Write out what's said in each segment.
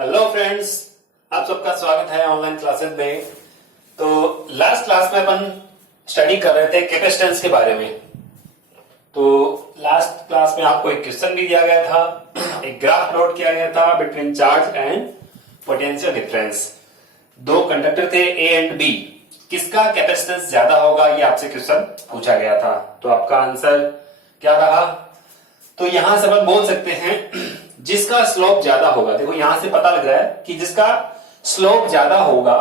Hello friends, आप सबका स्वागत है ऑनलाइन क्लासेस में। तो लास्ट क्लास में अपन स्टडी कर रहे थे कैपेसिटेंस के बारे में। तो लास्ट क्लास में आपको एक क्वेश्चन भी दिया गया था, एक ग्राफ प्लॉट किया गया था between charge and potential difference. दो कंडक्टर थे ए एंड बी, किसका कैपेसिटेंस ज्यादा होगा ये आपसे क्वेश्चन पूछा गया था। तो आपका आंसर क्या रहा? तो यहां से अपन बोल सकते हैं जिसका स्लोप ज्यादा होगा। देखो यहां से पता लग रहा है कि जिसका स्लोप ज्यादा होगा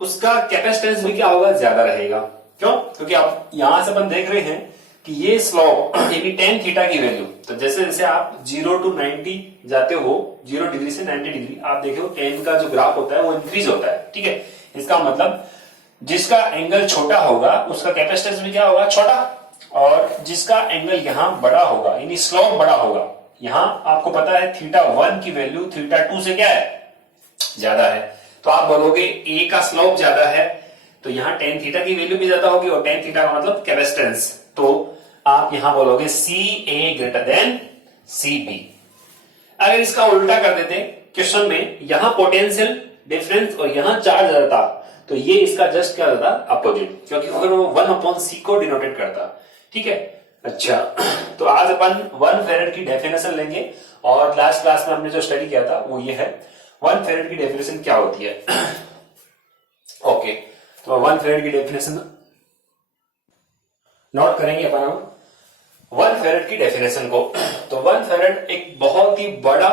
उसका कैपेसिटेंस भी क्या होगा, ज्यादा रहेगा। क्यों? क्योंकि आप यहां से अपन देख रहे हैं कि ये स्लोप यानी टेन थीटा की वैल्यू, तो जैसे जैसे आप 0 to 90 जाते हो, 0 डिग्री से 90 डिग्री, आप देखो टेन का जो ग्राफ होता है वो इंक्रीज होता है। ठीक है, इसका मतलब जिसका एंगल छोटा होगा उसका कैपेसिटेंस भी क्या होगा, छोटा। और जिसका एंगल यहां बड़ा होगा यानी स्लोप बड़ा होगा, यहां आपको पता है थीटा 1 की वैल्यू थीटा 2 से क्या है, ज्यादा है। तो आप बोलोगे ए का स्लोप ज्यादा है तो यहां टेन थीटा की वैल्यू भी ज्यादा होगी, और टेन थीटा का मतलब कैपेसिटेंस। तो आप यहां बोलोगे सी ए ग्रेटर देन सी बी। अगर इसका उल्टा कर देते क्वेश्चन में, यहां पोटेंशियल डिफरेंस और यहां चार्ज रहता, तो ये इसका जस्ट क्या रहता, अपोजिट, क्योंकि अगर वो 1/c को डिनोटेट करता। ठीक है, अच्छा। तो आज अपन 1 फेरेड की डेफिनेशन लेंगे, और लास्ट क्लास में हमने जो स्टडी किया था वो ये है 1 फेरेड की डेफिनेशन क्या होती है। ओके, तो 1 फेरेड की डेफिनेशन नोट करेंगे अपन 1 फेरेड की डेफिनेशन को। तो 1 फेरेड एक बहुत ही बड़ा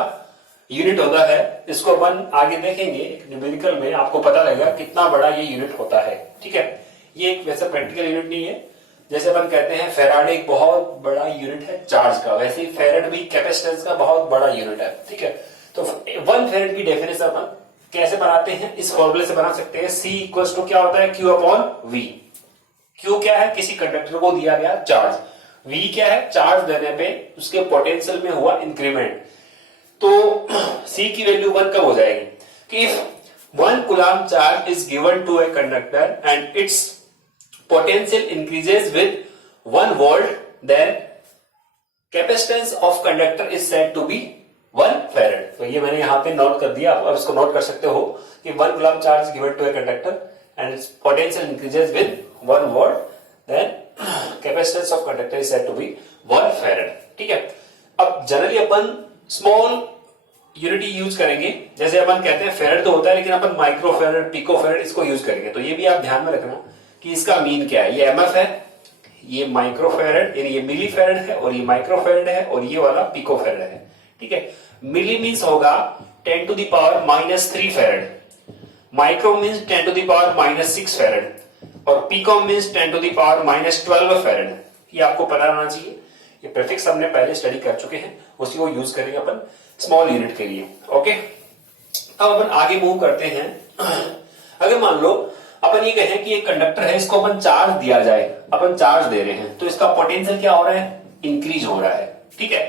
यूनिट होता है। इसको अपन आगे देखेंगे एक न्यूमेरिकल में, आपको पता लगेगा कितना बड़ा ये यूनिट होता है। ठीक है, ये एक वैसे प्रैक्टिकल यूनिट नहीं है। जैसे अपन कहते हैं फेराडे एक बहुत बड़ा यूनिट है चार्ज का, वैसे ही फेरेड भी कैपेसिटेंस का बहुत बड़ा यूनिट है। ठीक है, तो 1 फेरेड की डेफिनेशन अपन कैसे बनाते हैं, इस फॉर्मूले से बना सकते हैं। C इक्वल्स टू क्या होता है, Q अपॉन V। Q क्या है, किसी कंडक्टर को दिया गया चार्ज। V क्या है, चार्ज देने पे उसके पोटेंशियल में हुआ इंक्रीमेंट। तो C की वैल्यू 1 कब हो जाएगी कि if 1 coulomb charge is given to a conductor and it's potential increases with 1 volt, then capacitance of conductor is said to be 1 farad। तो ये मैंने यहां पे नोट कर दिया, आप इसको नोट कर सकते हो कि 1 coulomb charge given to a conductor and its potential increases with 1 volt, then capacitance of conductor is said to be 1 farad। ठीक है, अब जनरली अपन स्मॉल यूनिटी यूज करेंगे, जैसे अपन कहते हैं फेरेड तो होता है, लेकिन अपन माइक्रो फेरेड, पिको फेरेड इसको यूज करेंगे। तो ये भी आप ध्यान में रखना कि इसका मीन क्या है। ये एमएफ है, ये माइक्रो फेरेड यानी ये मिली फेरेड है, और ये माइक्रो फेरेड है, और ये वाला पिको फेरेड है। ठीक है, मिली मीन्स होगा 10 to the power -3 farad, micro means 10 to the power -6 farad, और pico means 10 to the power -12 farad. ये आपको पता रहना चाहिए। ये प्रीफिक्स हमने पहले स्टडी कर चुके हैं, उसी को यूज करेंगे अपन स्मॉल यूनिट के लिए। ओके, अब अपन आगे मूव करते हैं। अगर मान लो अपन ये कहें कि एक कंडक्टर है, इसको अपन चार्ज दिया जाए, अपन चार्ज दे रहे हैं, तो इसका पोटेंशियल क्या हो रहा है, इंक्रीज हो रहा है। ठीक है,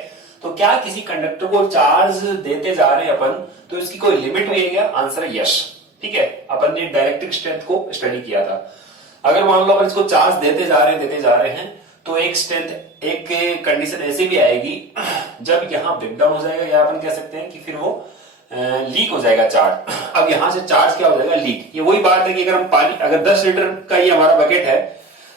तो क्या किसी कंडक्टर को चार्ज देते जा रहे हैं अपन, तो इसकी कोई लिमिट भी है क्या? आंसर है यस। ठीक है, अपन ने डायरेक्ट्रिक स्ट्रेंथ को स्टडी किया था। अगर मान लो अपन इसको चार्ज देते जा रहे हैं, तो एक स्ट्रेंथ, एक कंडीशन ऐसी भी आएगी जब यहां ब्रेकडाउन हो जाएगा, या अपन कह सकते हैं कि फिर वो लीक हो जाएगा चार्ज। अब यहां से चार्ज क्या हो जाएगा, लीक। ये वही बात है कि अगर हम पानी, अगर 10 लीटर का ये हमारा बकेट है,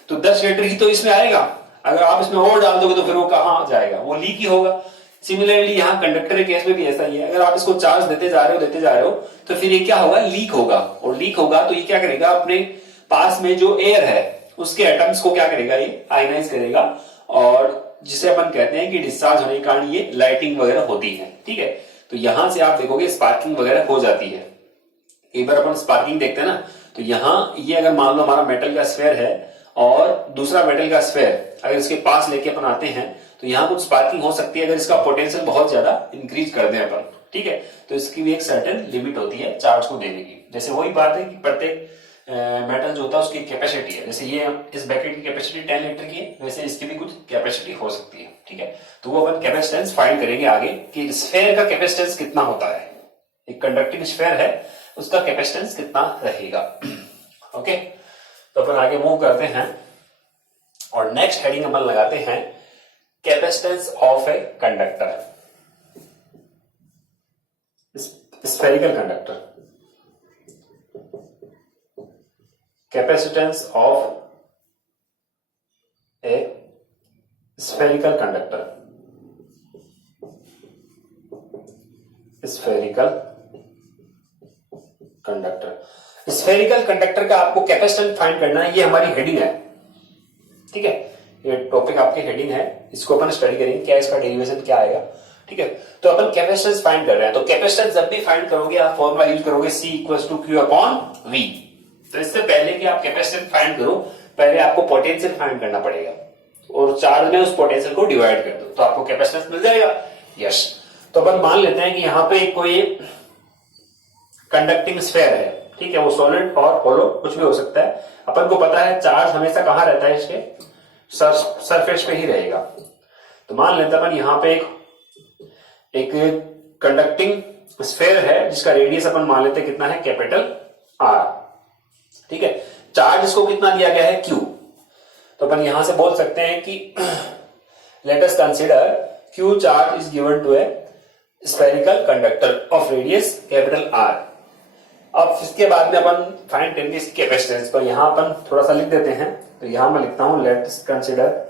तो 10 लीटर ही तो इसमें आएगा। अगर आप इसमें और डाल दोगे तो फिर वो कहां जाएगा, वो लीक ही होगा। सिमिलरली यहां कंडक्टर के केस में भी ऐसा ही है। अगर आप इसको चार्ज देते जा रहे हो तो फिर ये क्या होगा, लीक होगा। और लीक होगा तो ये क्या करेगा, अपने पास में जो एयर है उसके एटम्स को क्या करेगा, ये आयनाइज करेगा, और जिसे अपन कहते हैं कि डिस्चार्ज होने के कारण ये लाइटिंग वगैरह होती है। ठीक है, तो यहां से आप देखोगे स्पार्किंग वगैरह हो जाती है। एक बार अपन स्पार्किंग देखते हैं ना, तो यहां ये अगर मान लो हमारा मेटल का स्फेयर है और दूसरा मेटल का स्फेयर अगर इसके पास लेके अपन आते हैं, तो यहां कुछ स्पार्किंग हो सकती है अगर इसका पोटेंशियल बहुत ज्यादा इंक्रीज कर दें अपन। ठीक है, तो इसकी भी एक सर्टेन लिमिट होती है चार्ज को देने की। जैसे वही बात है कि प्रत्येक मेटल जो होता है उसकी कैपेसिटी है। जैसे ये इस बैकेट की कैपेसिटी 10 लीटर की है, वैसे इसकी भी कुछ कैपेसिटी हो सकती है। ठीक है, तो वो अपन कैपेसिटेंस फाइंड करेंगे आगे कि स्फेयर का कैपेसिटेंस कितना होता है। एक कंडक्टिंग स्फेयर है, उसका कैपेसिटेंस कितना रहेगा। ओके, तो अपन आगे मूव करते हैं और नेक्स्ट हेडिंग अपन लगाते हैं capacitance of a conductor. spherical conductor, capacitance of a spherical conductor, spherical conductor, spherical conductor का आपको कैपेसिटेंस फाइंड करना है। ये हमारी हेडिंग है, ठीक है, ये टॉपिक आपकी हेडिंग है, इसको अपन स्टडी करेंगे क्या इसका डेरिवेशन क्या आएगा, ठीक है। तो अपन कैपेसिटेंस फाइंड कर रहे हैं, तो कैपेसिटेंस जब भी फाइंड करोगे आप फॉर्मूला यूज करोगे C equals to Q upon V। तो इससे पहले कि आप कैपेसिटेंस फाइंड करो, पहले आपको पोटेंशियल फाइंड करना पड़ेगा और चार्ज में उस पोटेंशियल को डिवाइड कर दो तो आपको कैपेसिटेंस मिल जाएगा। यस, तो अपन मान लेते हैं कि यहाँ पे कोई कंडक्टिंग स्फेयर है, ठीक है, वो सॉलिड और होलो कुछ भी हो सकता है। अपन को पता है चार्ज हमेशा कहां रहता है, इसके सरफेस पे ही रहेगा। तो मान लेते हैं अपन यहाँ पे एक कंडक्टिंग स्फेयर है जिसका रेडियस अपन मान लेते हैं कितना है, कैपिटल R, ठीक है। चार्ज इसको कितना दिया गया है, Q। तो अपन यहां से बोल सकते हैं कि let us consider Q charge is given to a spherical conductor of radius capital R। अब इसके बाद में अपन फाइंड करेंगे इसकी कैपेसिटेंस, पर यहां अपन थोड़ा सा लिख देते हैं। तो यहां मैं लिखता हूं late us consider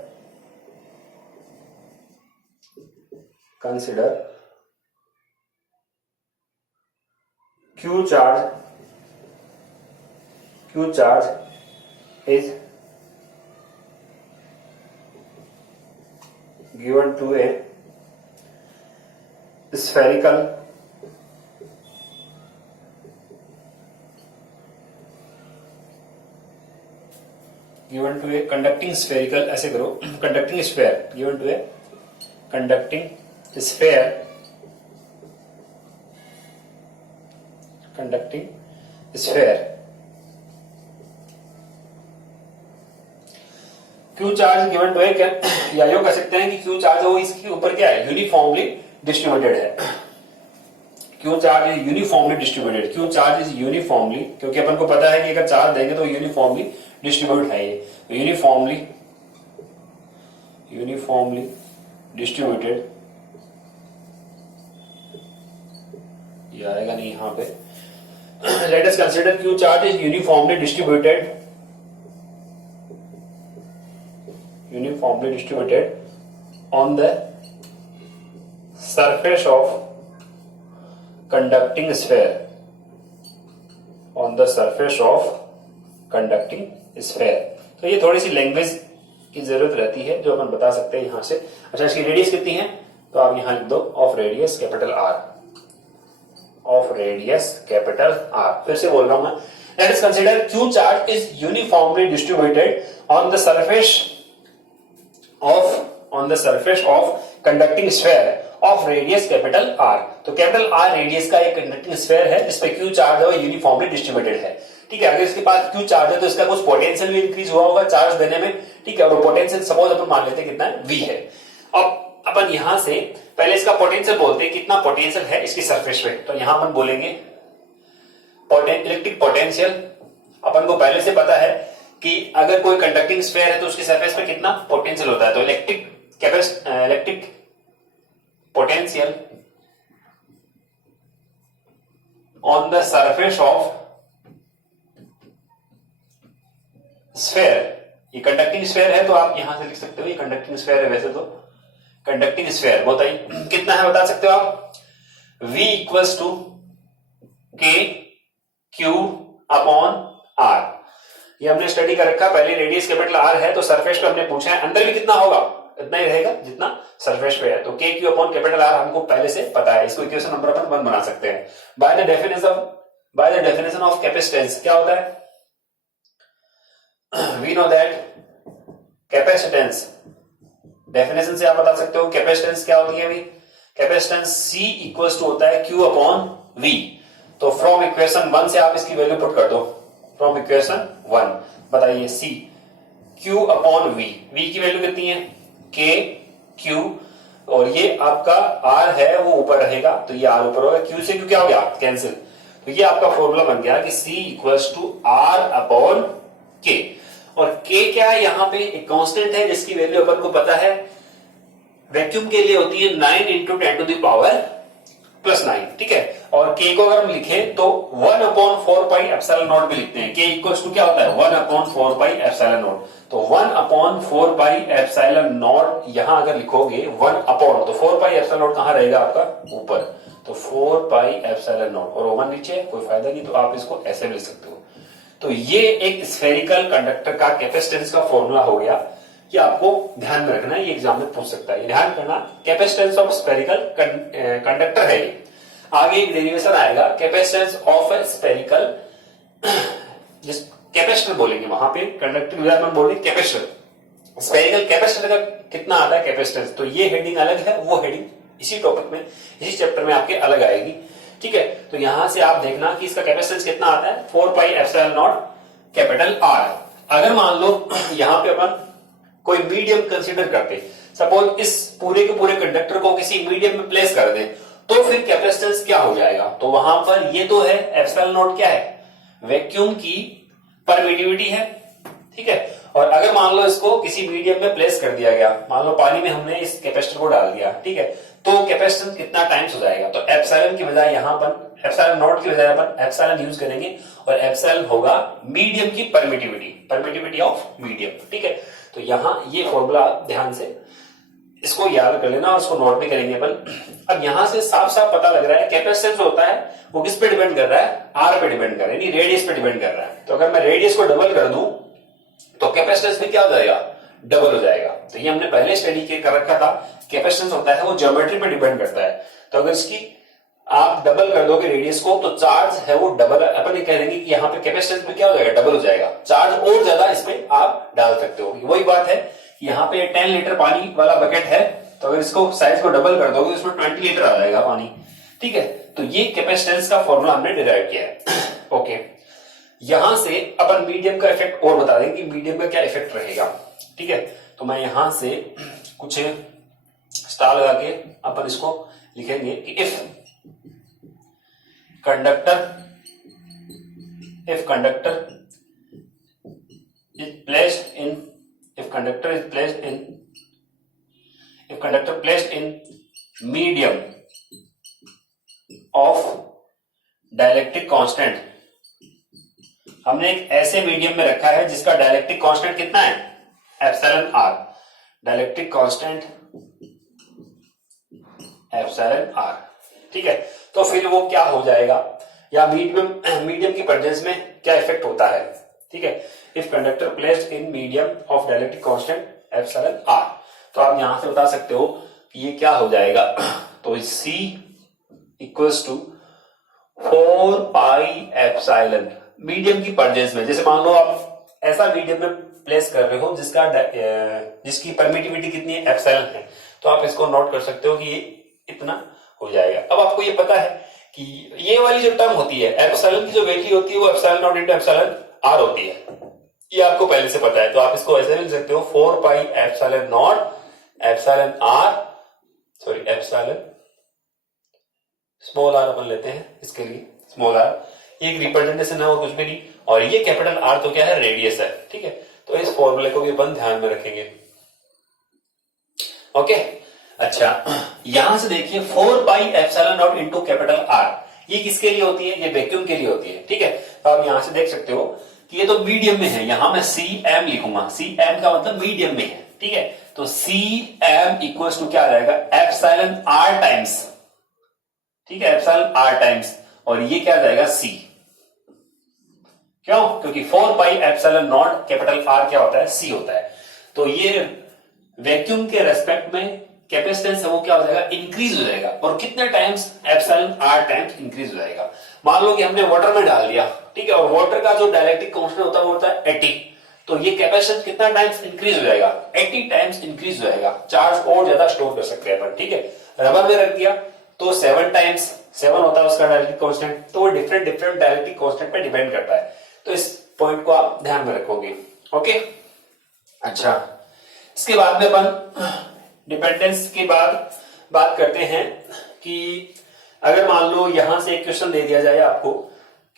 Q charge is given to a spherical conducting spherical, ऐसे करो, conducting sphere given to a conducting sphere Q charge given to है, या यो कह सकते हैं कि Q चार्ज वो इसके ऊपर क्या है, यूनिफॉर्मली डिस्ट्रीब्यूटेड है। Q charge is uniformly distributed, Q charge is uniformly, क्योंकि अपन को पता है कि अगर चार्ज देंगे तो यूनिफॉर्मली डिस्ट्रीब्यूट है। ये तो यूनिफॉर्मली डिस्ट्रीब्यूटेड, ये आएगा नहीं यहाँ पे। Late us consider Q charge is uniformly distributed on the surface of conducting sphere, तो ये थोड़ी सी लैंग्वेज की जरूरत रहती है जो अपन बता सकते हैं यहां से। अच्छा, इसकी रेडियस कितनी है, तो आप यहां लिख दो ऑफ रेडियस कैपिटल R। फिर से बोल रहा हूं मैं, late us consider Q charge is uniformly distributed on the surface of conducting sphere of radius capital R। तो कैपिटल R रेडियस का एक कंडक्टिंग स्फेयर है जिसपे Q चार्ज है वो यूनिफॉर्मली डिस्ट्रीब्यूटेड है, ठीक है। अगर इसके पास Q चार्ज है तो इसका कुछ पोटेंशियल भी इंक्रीज हुआ होगा चार्ज देने में, ठीक है, और पोटेंशियल सपोज अपन मान लेते हैं कितना है, V है। अब अपन यहां से पहले इसका पोटेंशियल बोलते हैं, कितना पोटेंशियल है इसकी सरफेस पे, तो यहां अपन बोलेंगे इलेक्ट्रिक पोटेंशियल। अपन को पहले से पता है कि अगर कोई कंडक्टिंग स्फेयर है तो उसकी सरफेस पे कितना पोटेंशियल होता है, तो electric potential on the surface of sphere. ये कंडक्टिंग स्फेयर है तो आप यहां से लिख सकते हो ये कंडक्टिंग स्फेयर है, वैसे तो कंडक्टिंग स्फेयर बताइए कितना है, बता सकते हो आप, V equals to K Q upon R। ये हमने स्टडी कर रखा, पहले रेडियस कैपिटल R है तो सरफेस पे हमने पूछा है, अंदर भी कितना होगा, इतना ही रहेगा जितना सरफेस पे है। तो K Q upon capital R हमको पहले से पता है, इसको इक्वेशन नंबर अपन 1 बना सकते हैं। By the definition of capacitance क्या होता है, we know that capacitance, definition से आप बता सकते हो कैपेसिटेंस क्या होती है भाई, कैपेसिटेंस C इक्वल्स टू होता है Q अपॉन V। तो फ्रॉम इक्वेशन 1 से आप इसकी वैल्यू पुट कर दो, फ्रॉम इक्वेशन 1 बताइए C Q upon V, V की वैल्यू कितनी है, K Q, और ये आपका R है वो ऊपर रहेगा तो ये R ऊपर होगा, Q से Q क्या हो गया, कैंसिल। तो ये आपका फॉर्मूला बन गया कि C equals to R upon K, और K क्या है, यहां पे एक कांस्टेंट है जिसकी वैल्यू अपन को पता है वैक्यूम के लिए होती है 9 × 10⁻⁻⁴, +9, ठीक है। और k को अगर हम लिखें तो 1/4 पाई एप्सिलॉन नॉट भी लिखते हैं। k इक्वल्स टू क्या होता है 1/4 पाई एप्सिलॉन नॉट। तो 1/4 पाई एप्सिलॉन नॉट यहां अगर लिखोगे 1/, तो 4 पाई एप्सिलॉन नॉट कहां रहेगा आपका ऊपर, तो 4 पाई एप्सिलॉन नॉट और 1 नीचे, कोई फायदा नहीं, तो आप इसको ऐसे भी लिख सकते हो। तो ये एक स्फेरिकल कंडक्टर का कैपेसिटेंस का फॉर्मूला हो गया, कि आपको ध्यान में रखना है, ये एग्जाम में पूछ सकता है, ये ध्यान करना। कैपेसिटेंस ऑफ स्फेरिकल कंडक्टर है ये। आगे एक डेरिवेशन आएगा कैपेसिटेंस ऑफ ए स्फेरिकल, जिस कैपेसिटर बोलेंगे वहां पे, कंडक्टर की बजाय हम बोलेंगे कैपेसिटर। स्फेरिकल कैपेसिटर का कितना आता है कैपेसिटेंस, तो ये हेडिंग अलग है, वो हेडिंग इसी टॉपिक में, इसी चैप्टर में आपके अलग आएगी, ठीक है। तो यहां से आप देखना कि इसका कैपेसिटेंस कितना आता है 4 pi epsilon naught capital R. अगर मान लो यहां पे अपन कोई मीडियम कंसीडर करते, सपोज इस पूरे के पूरे कंडक्टर को किसी मीडियम में प्लेस कर दें, तो फिर कैपेसिटेंस क्या हो जाएगा, तो वहां पर ये तो है एप्सिलॉन नॉट क्या है, वैक्यूम की परमिटिविटी है, ठीक है। और अगर मान लो इसको किसी मीडियम में प्लेस कर दिया गया, मान लो पानी में हमने इस कैपेसिटर को डाल दिया, ठीक है, तो कैपेसिटेंस कितना टाइम्स हो जाएगा, तो एप्सिलॉन की बजाय यहां पर एप्सिलॉन नॉट की बजाय अपन एप्सिलॉन यूज करेंगे, और एप्सिलॉन होगा मीडियम की परमिटिविटी ऑफ मीडियम, ठीक है। तो यहां ये फॉर्मूला ध्यान से इसको याद कर लेना, और इसको नोट भी करेंगे अपन। अब यहां से साफ साफ पता लग रहा है कैपेसिटेंस जो होता है वो किस पे डिपेंड कर रहा है, आर पे डिपेंड कर रहा है, यानी रेडियस पे डिपेंड कर रहा है। तो अगर मैं रेडियस को डबल कर दूं तो कैपेसिटेंस भी क्या हो जाएगा, डबल हो जाएगा। तो ये हमने पहले स्टडी कर रखा था, कैपेसिटेंस होता है वो ज्योमेट्री पे डिपेंड करता है। तो अगर इसकी आप डबल कर दोगे रेडियस को, तो चार्ज है वो डबल, अपन ये कह देंगे कि यहाँ पे कैपेसिटेंस में क्या हो जाएगा, डबल हो जाएगा, चार्ज और ज्यादा इसमें आप डाल सकते हो। वही बात है, यहाँ पे 10 लीटर पानी वाला बकेट है, तो अगर इसको साइज को डबल कर दोगे इसमें 20 लीटर आ जाएगा पानी, ठीक है। तो ये कैपेसिटेंस का फॉर्मूला हमने डिराइव किया है। ओके, यहां से अपन मीडियम का इफेक्ट और बता दें कि मीडियम का क्या इफेक्ट रहेगा, ठीक है। तो मैं यहां से कुछ स्टार लगा के अपन इसको लिखेंगे कि if conductor is placed in medium of dielectric constant, हमने एक ऐसे मीडियम में रखा है जिसका डायलेक्ट्रिक कांस्टेंट कितना है, epsilon R, dielectric constant epsilon R, ठीक है। तो फिर वो क्या हो जाएगा, या मीडियम की प्रेजेंस में क्या इफेक्ट होता है, ठीक है। If conductor placed in medium of dielectric constant epsilon R, तो आप यहां से बता सकते हो कि ये क्या हो जाएगा, तो C equals to 4 pi epsilon, medium की प्रेजेंस में, जैसे मान लो आप ऐसा मीडियम में प्लेस कर रहे हो जिसकी परमिटिविटी कितनी है, एप्सिलॉन है, तो आप इसको नोट कर सकते हो कि ये इतना हो जाएगा। अब आपको ये पता है कि ये वाली जो टर्म होती है एप्सिलॉन की जो वैल्यू होती है वो epsilon naught into epsilon R होती है, ये आपको पहले से पता है। तो आप इसको ऐसे भी लिख सकते हो 4 pi epsilon naught epsilon R, sorry epsilon small R अपन लेते हैं इसके लिए, स्मॉल आर ये एक रिप्रेजेंटेशन है और कुछ भी नहीं, और ये कैपिटल आर तो क्या है, रेडियस है, ठीक है। तो इस फॉर्मूले को भी अपन ध्यान में रखेंगे। ओके, अच्छा यहां से देखिए 4 pi epsilon naught into capital R, ये किसके लिए होती है, ये वैक्यूम के लिए होती है, ठीक है। तो आप यहां से देख सकते हो कि ये तो मीडियम में है, यहां मैं CM लिखूंगा, CM का मतलब मीडियम में है, ठीक है। तो CM इक्वल्स टू क्या आ जाएगा, एप्सिलॉन आर टाइम्स, ठीक है, एप्सिलॉन आर टाइम्स, और ये क्या आ जाएगा C, क्यों, क्योंकि 4 pi epsilon naught capital R क्या होता है, C होता है। तो ये वैक्यूम के रेस्पेक्ट में कैपेसिटेंस है वो क्या हो जाएगा, इंक्रीज हो जाएगा, और कितने times, epsilon R times increase हो जाएगा। मान लो कि हमने वाटर में डाल दिया, ठीक है, और वाटर का जो डायलेक्ट्रिक कांस्टेंट होता है वो होता है 80, तो ये कैपेसिटेंस कितना टाइम्स इंक्रीज हो जाएगा, 80 टाइम्स इंक्रीज हो जाएगा, चार्ज और ज्यादा स्टोर कर सकते हैं अपन, ठीक है। रबर में रख दिया तो 7 टाइम्स, 7 होता है उसका डायलेक्ट्रिक कांस्टेंट, तो वो डिफरेंट डायलेक्ट्रिक कांस्टेंट पे डिपेंड करता है। तो इस पॉइंट को आप ध्यान में रखोगे। ओके, अच्छा इसके बाद में अपन डिपेंडेंस के बाद बात करते हैं कि अगर मान लो यहां से एक क्वेश्चन दे दिया जाए आपको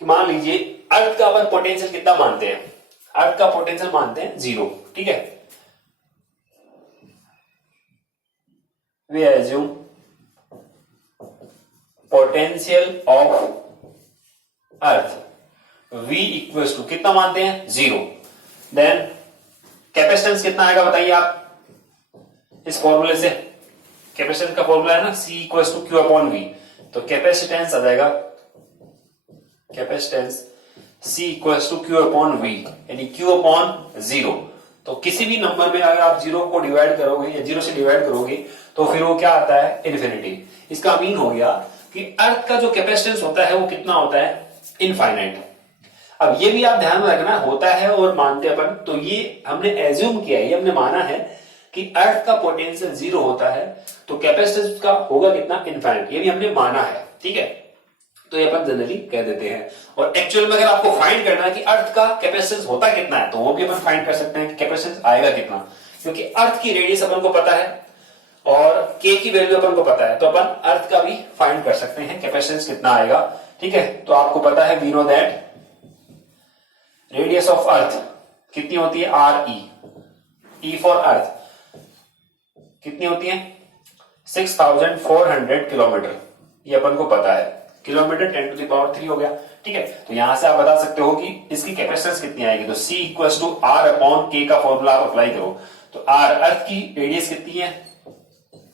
कि मान लीजिए अर्थ का अपन पोटेंशियल कितना मानते हैं, अर्थ का पोटेंशियल मानते हैं 0, ठीक है। We assume potential of earth V equals to कितना मानते हैं 0। देन कैपेसिटेंस कितना आएगा बताइए आप इस फॉर्मूले से। कैपेसिटेंस का फॉर्मूला है ना C equals to Q upon V। तो कैपेसिटेंस आ जाएगा, capacitance C equals to Q upon V यानी Q अपॉन 0। तो किसी भी नंबर में अगर आप 0 को डिवाइड करोगे या 0 से डिवाइड करोगे तो फिर वो क्या आता है इन्फिनिटी। इसका मीन हो गया कि अर्थ का जो कैपेसिटेंस होता है वो कितना होता है इनफाइनाइट। अब ये भी आप ध्यान में रखना होता है और मानते अपन, तो ये हमने एज्यूम किया है, ये हमने माना है कि अर्थ का पोटेंशियल 0 होता है तो कैपेसिटेंस का होगा कितना इनफाइनाइट, ये भी हमने माना है। ठीक है, तो ये अपन जनरली कह देते हैं। और एक्चुअल में अगर आपको फाइंड करना है कि अर्थ का कैपेसिटेंस होता कितना है तो वो भी अपन फाइंड कर सकते हैं कि कैपेसिटेंस आएगा कितना, क्योंकि अर्थ की रेडियस अपन को पता है और के की वैल्यू अपन को पता है, तो अपन अर्थ का भी फाइंड कर सकते हैं कैपेसिटेंस कितना आएगा। ठीक है, तो आपको पता है we know that radius of earth कितनी होती है आर ई फॉर अर्थ कितनी होती है 6400 किलोमीटर, ये अपन को पता है। किलोमीटर 10 टू द पावर 3 हो गया। ठीक है, तो यहां से आप बता सकते हो कि इसकी कैपेसिटेंस कितनी आएगी। तो C equals to R upon K का फॉर्मूला आप अप्लाई करो तो आर अर्थ की रेडियस कितनी है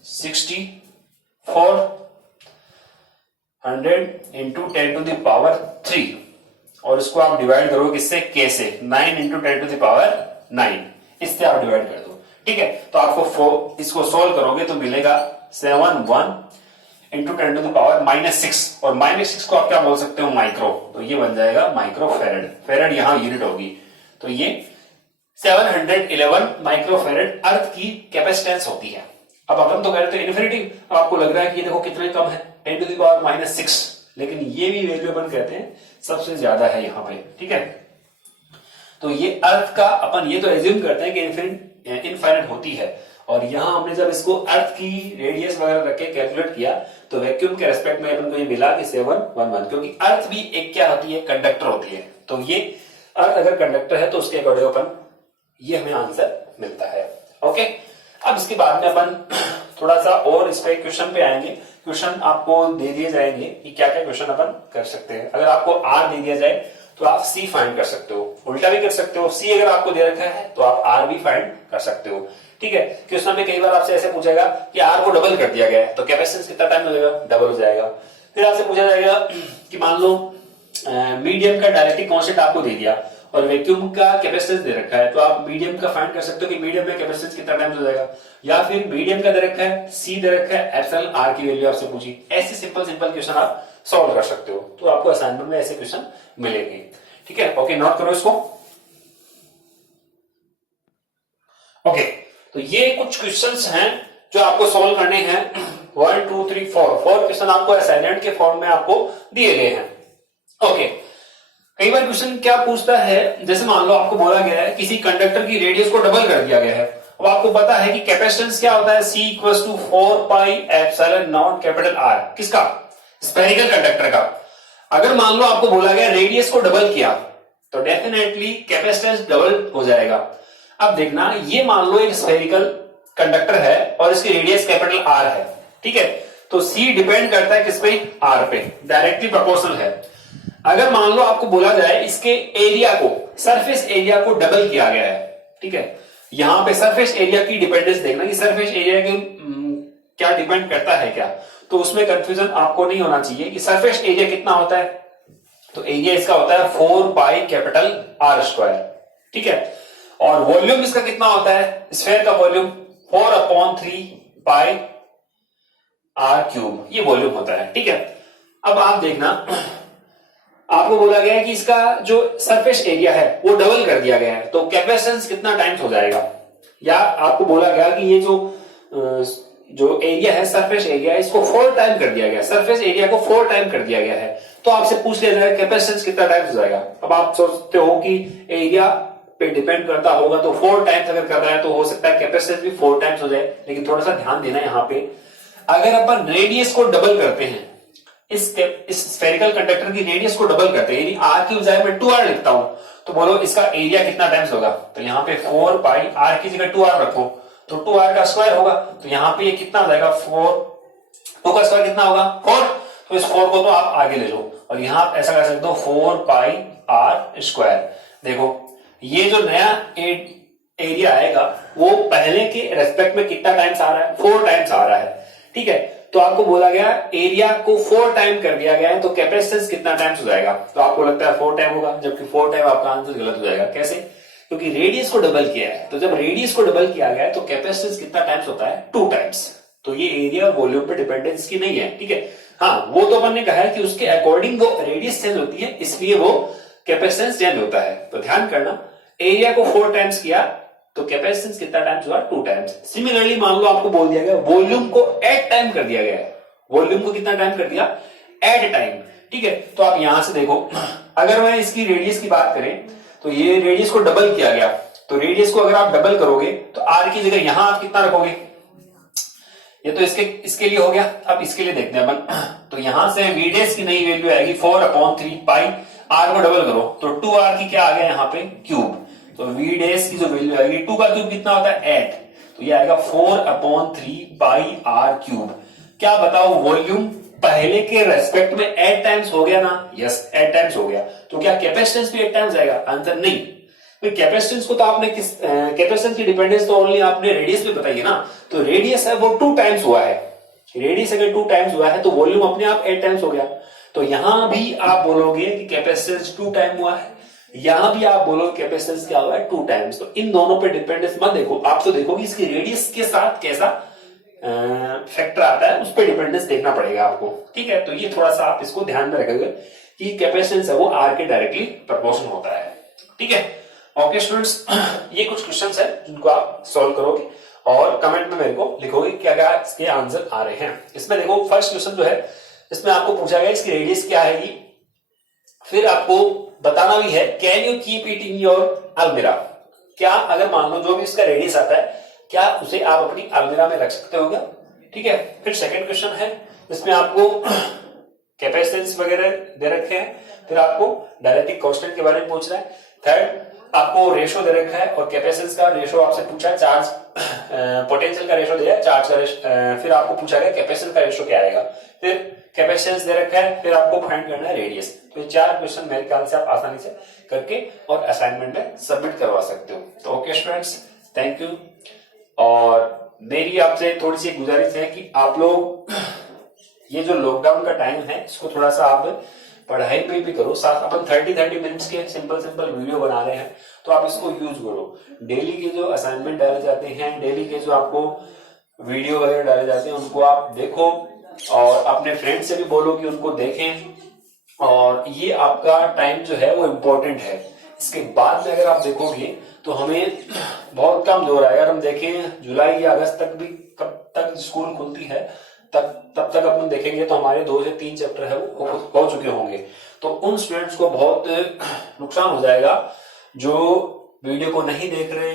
6400 इंटू 10 टू द पावर 3 और इसको आप डिवाइड करो किससे के से 9 इंटू 10 टू द पावर 9, इससे आप डिवाइड कर दो। ठीक है, तो आपको इसको सोल्व करोगे तो मिलेगा 71 इंटू 10 टू द पावर -6 और -6 को आप क्या बोल सकते हो माइक्रो, तो ये बन जाएगा माइक्रो फेरेड। फेरेड यहां यूनिट होगी, तो ये 711 माइक्रो फेरेड अर्थ की कैपेसिटेंस होती है। अब अपन तो कह रहे थे इन्फिनिटी, अब आपको लग रहा है कि ये देखो कितने कम है 10 टू द पावर -6, लेकिन ये भी वैल्यू अपन कहते हैं सबसे ज्यादा है यहाँ पे। ठीक है, तो ये अर्थ का अपन ये तो एज्यूम करते हैं कि इनफाइनाइट होती है, और यहां हमने जब इसको अर्थ की रेडियस वगैरह रख के कैलकुलेट किया तो वैक्यूम के रेस्पेक्ट में अपन को ये मिला कि 711, क्योंकि अर्थ भी एक क्या होती है कंडक्टर होती है। तो ये अर्थ अगर कंडक्टर है तो उसके अकॉर्डिंग अपन ये हमें आंसर मिलता है। ओके, अब इसके बाद में अपन थोड़ा सा और इस पे क्वेश्चन पे आएंगे। क्वेश्चन आपको दे दिए जाएंगे कि क्या क्या क्वेश्चन अपन कर सकते हैं। अगर आपको आर दे दिया जाए तो आप सी फाइंड कर सकते हो, उल्टा भी कर सकते हो। सी अगर आपको दे रखा है तो आप आर भी फाइंड कर सकते हो। ठीक है, क्वेश्चन में कई बार आपसे ऐसे पूछेगा कि आर को डबल कर दिया गया है तो कैपेसिटेंस कितना टाइम लगेगा, डबल हो जाएगा। फिर आपसे पूछा जाएगा कि मान लो मीडियम का डायरेक्टिक कांस्टेंट आपको दे दिया और वैक्यूम का कैपेसिटेंस दे रखा है, तो आप मीडियम का फाइंड कर सकते हो कि मीडियम में कैपेसिटेंस कितना टाइम हो जाएगा। या फिर मीडियम का दे रखा है, सी दे रखा है, एप्सिलॉन आर की वैल्यू आपसे पूछी। ऐसे सिंपल सिंपल क्वेश्चन आप सॉल्व कर सकते हो, तो आपको असाइनमेंट में ऐसे क्वेश्चन मिलेंगे। ठीक है, ओके, नोट करो इसको। ओके, तो ये कुछ क्वेश्चंस हैं जो आपको सॉल्व करने हैं। 1 2 3 4 क्वेश्चन आपको असाइनमेंट के फॉर्म में आपको दिए गए हैं। ओके, कई बार क्वेश्चन क्या पूछता है, जैसे मान लो आपको बोला गया है किसी कंडक्टर की रेडियस को डबल कर दिया गया है। अब आपको पता है कि कैपेसिटेंस क्या होता है, C equals to 4 pi epsilon naught capital R, किसका, स्फेरिकल कंडक्टर का। अगर मान लो आपको बोला गया रेडियस को डबल किया तो डेफिनेटली कैपेसिटेंस डबल हो जाएगा। अब देखना, ये मान लो एक स्फेरिकल कंडक्टर है और इसकी रेडियस कैपिटल R है। ठीक है, तो C डिपेंड करता है किस पे, R पे, डायरेक्टली प्रोपोर्शनल है। अगर मान लो आपको बोला जाए इसके एरिया को, सरफेस एरिया को डबल किया गया है। ठीक है, यहां पे सरफेस एरिया की डिपेंडेंस देखना कि सरफेस एरिया की क्या डिपेंड करता है क्या, तो उसमें कंफ्यूजन आपको नहीं होना चाहिए कि सरफेस एरिया कितना होता है। तो एरिया इसका होता है 4 पाई कैपिटल R स्क्वायर। ठीक है, और वॉल्यूम इसका कितना होता है, स्फेयर का वॉल्यूम 4/3 पाई R क्यूब, ये वॉल्यूम होता है। ठीक है, अब आप देखना, आपको बोला गया है कि इसका जो सरफेस एरिया है वो डबल कर दिया गया है, तो कैपेसिटेंस कितना टाइम्स हो जाएगा। या आपको बोला गया कि ये जो एरिया है, सरफेस एरिया, इसको 4 टाइम कर दिया गया, सरफेस एरिया को 4 टाइम कर दिया गया है, तो आपसे पूछ लिया जाएगा कैपेसिटेंस कितना टाइम्स हो जाएगा। अब आप सोचते हो कि एरिया पे डिपेंड करता होगा, तो 4 टाइम्स अगर कर रहा है तो हो सकता है कैपेसिटेंस भी 4 टाइम्स हो जाए। लेकिन थोड़ा सा ध्यान देना यहाँ पे, अगर अपन रेडियस को डबल करते हैं, इस स्फेरिकल कंडक्टर की रेडियस को डबल करते हैं, यानी R की बजाय मैं 2R लिखता हूं, तो बोलो इसका एरिया कितना टाइम्स होगा। तो यहाँ पे 4 पाई, R की जगह 2R रखो तो 2R का स्क्वायर होगा, तो यहाँ पे ये कितना हो जाएगा 4, 2 का स्क्वायर कितना होगा 4, तो इस 4 को तो आप आगे ले लो और यहां आप ऐसा कर सकते हो 4 पाई आर स्क्वायर। देखो ये जो नया एरिया आएगा वो पहले के रेस्पेक्ट में कितना टाइम्स आ रहा है, 4 टाइम्स आ रहा है। ठीक है, तो आपको बोला गया एरिया को 4 टाइम कर दिया गया है, तो कैपेसिटेंस कितना टाइम्स हो जाएगा? तो आपको लगता है 4 टाइम होगा, जबकि 4 टाइम आपका आंसर गलत हो जाएगा। कैसे? क्योंकि रेडियस को डबल किया है, तो जब रेडियस को डबल किया गया है तो कैपेसिटेंस कितना टाइम्स होता है? 2 टाइम्स। तो ये एरिया और वॉल्यूम पे डिपेंडेंस की नहीं है। ठीक है, हाँ वो तो अपन ने कहा है कि उसके अकॉर्डिंग वो रेडियस चेंज होती है, इसलिए वो कैपेसिटेंस चेंज होता है। तो ध्यान करना, एरिया को 4 टाइम्स किया तो कैपेसिटेंस कितना टाइम्स हुआ? 2 टाइम्स। सिमिलरली मान लो आपको बोल दिया गया वॉल्यूम को 8 टाइम कर दिया गया है, वॉल्यूम को कितना टाइम कर दिया? 8 टाइम। ठीक है, तो आप यहां से देखो, अगर मैं इसकी रेडियस की बात करें तो ये रेडियस को डबल किया गया, तो रेडियस को अगर आप डबल करोगे तो आर की जगह यहां आप कितना रखोगे? ये तो इसके लिए हो गया। अब इसके लिए देखते हैं अपन, तो यहां से वीडेस की नई वैल्यू आएगी 4/3 पाई, आर को डबल करो तो 2r की क्या आ गया यहाँ पे? क्यूब। तो वीडेस की जो वैल्यू आएगी 2 का क्यूब कितना होता है? 8, तो ये आएगा 4/3 पाई आर क्यूब। क्या बताओ, वॉल्यूम पहले के रेस्पेक्ट में 8 टाइम्स हो गया ना? यस, 8 टाइम्स हो गया। तो क्या कैपेसिटेंस भी 8 टाइम्स आएगा? आंसर नहीं। कैपेसिटेंस को तो आपने कैपेसिटेंस की डिपेंडेंस तो ओनली आपने रेडियस पे बताई है ना, तो रेडियस है वो 2 टाइम्स हुआ है। रेडियस अगर 2 टाइम्स हुआ है तो वॉल्यूम अपने आप 8 टाइम्स हो गया। तो यहां भी आप बोलोगे कि कैपेसिटेंस 2 टाइम हुआ है, यहां भी आप बोलो कैपेसिटेंस क्या हुआ है? 2 टाइम्स। तो इन दोनों पे डिपेंडेंस मत देखो, आप तो देखो कि इसकी रेडियस के साथ कैसा फैक्टर आता है, उस पर डिपेंडेंस देखना पड़ेगा आपको। ठीक है, तो ये थोड़ा सा आप इसको ध्यान में रखोगे कि कैपेसिटेंस है वो आर के डायरेक्टली प्रोपोर्शन होता है। ठीक है, ओके स्टूडेंट्स, ये कुछ क्वेश्चंस है जिनको आप सॉल्व करोगे और कमेंट में मेरे को लिखोगे क्या क्या इसके आंसर आ रहे हैं। इसमें देखो फर्स्ट क्वेश्चन जो है इसमें आपको पूछा गया इसकी रेडियस क्या आएगी, फिर आपको बताना भी है can you keep it in your अलमीरा। क्या अगर मान लो जो भी इसका रेडियस आता है क्या उसे आप अपनी अलमीरा में रख सकते हो क्या? ठीक है, फिर सेकंड क्वेश्चन है इसमें आपको कैपेसिटेंस वगैरह दे रखे हैं, फिर आपको डायरेक्टिक कांस्टेंट के बारे में पूछ रहा है, थर्ड आपको रेशो दे रखा है और कैपेसिटेंस का रेशो आपसे पूछा है, चार्ज पोटेंशियल का रेशो दिया है, चार्ज का फिर आपको पूछा गया कैपेसिटेंस का रेशो क्या आएगा, फिर कैपेसिटेंस दे रखा है, फिर आपको फाइंड करना है रेडियस। तो ये 4 क्वेश्चन मेरे ख्याल से आप आसानी से करके और असाइनमेंट में सबमिट करवा सकते हो। तो ओके स्टूडेंट्स, थैंक यू। और मेरी आपसे थोड़ी सी गुजारिश है कि आप लोग ये जो लॉकडाउन का टाइम है इसको थोड़ा सा आप पढ़ाई पे भी करो, साथ अपन 30 मिनट्स के सिंपल वीडियो बना रहे हैं तो आप इसको यूज करो। डेली के जो असाइनमेंट डाले जाते हैं, डेली के जो आपको वीडियो वगैरह डाले जाते हैं उनको आप देखो और अपने फ्रेंड से भी बोलो कि उनको देखें। और ये आपका टाइम जो है वो इम्पोर्टेंट है। इसके बाद में अगर आप देखोगे तो हमें बहुत कम दूर है। अगर हम देखें जुलाई या अगस्त तक भी कब तक स्कूल खुलती है तब तक अपन देखेंगे तो हमारे 2 से 3 चैप्टर है वो हो चुके होंगे। तो उन स्टूडेंट्स को बहुत नुकसान हो जाएगा जो वीडियो को नहीं देख रहे,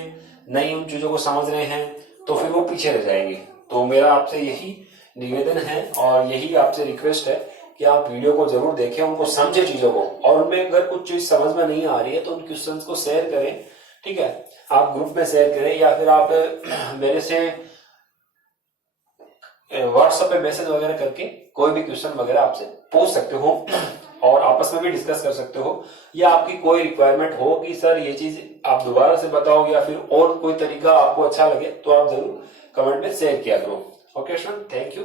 नहीं उन चीजों को समझ रहे हैं, तो फिर वो पीछे रह जाएंगे। तो मेरा आपसे यही निवेदन है और यही आपसे रिक्वेस्ट है कि आप वीडियो को जरूर देखें, उनको समझे चीजों को, और उनमें अगर कुछ चीज समझ में नहीं आ रही है तो उन क्वेश्चंस को शेयर करें। ठीक है, आप ग्रुप में शेयर करें या फिर आप मेरे से व्हाट्सएप पे मैसेज वगैरह करके कोई भी क्वेश्चन वगैरह आपसे पूछ सकते हो और आपस में भी डिस्कस कर सकते हो, या आपकी कोई रिक्वायरमेंट हो कि सर ये चीज आप दोबारा से बताओ या फिर और कोई तरीका आपको अच्छा लगे तो आप जरूर कमेंट में शेयर किया करो। Okay student, thank you.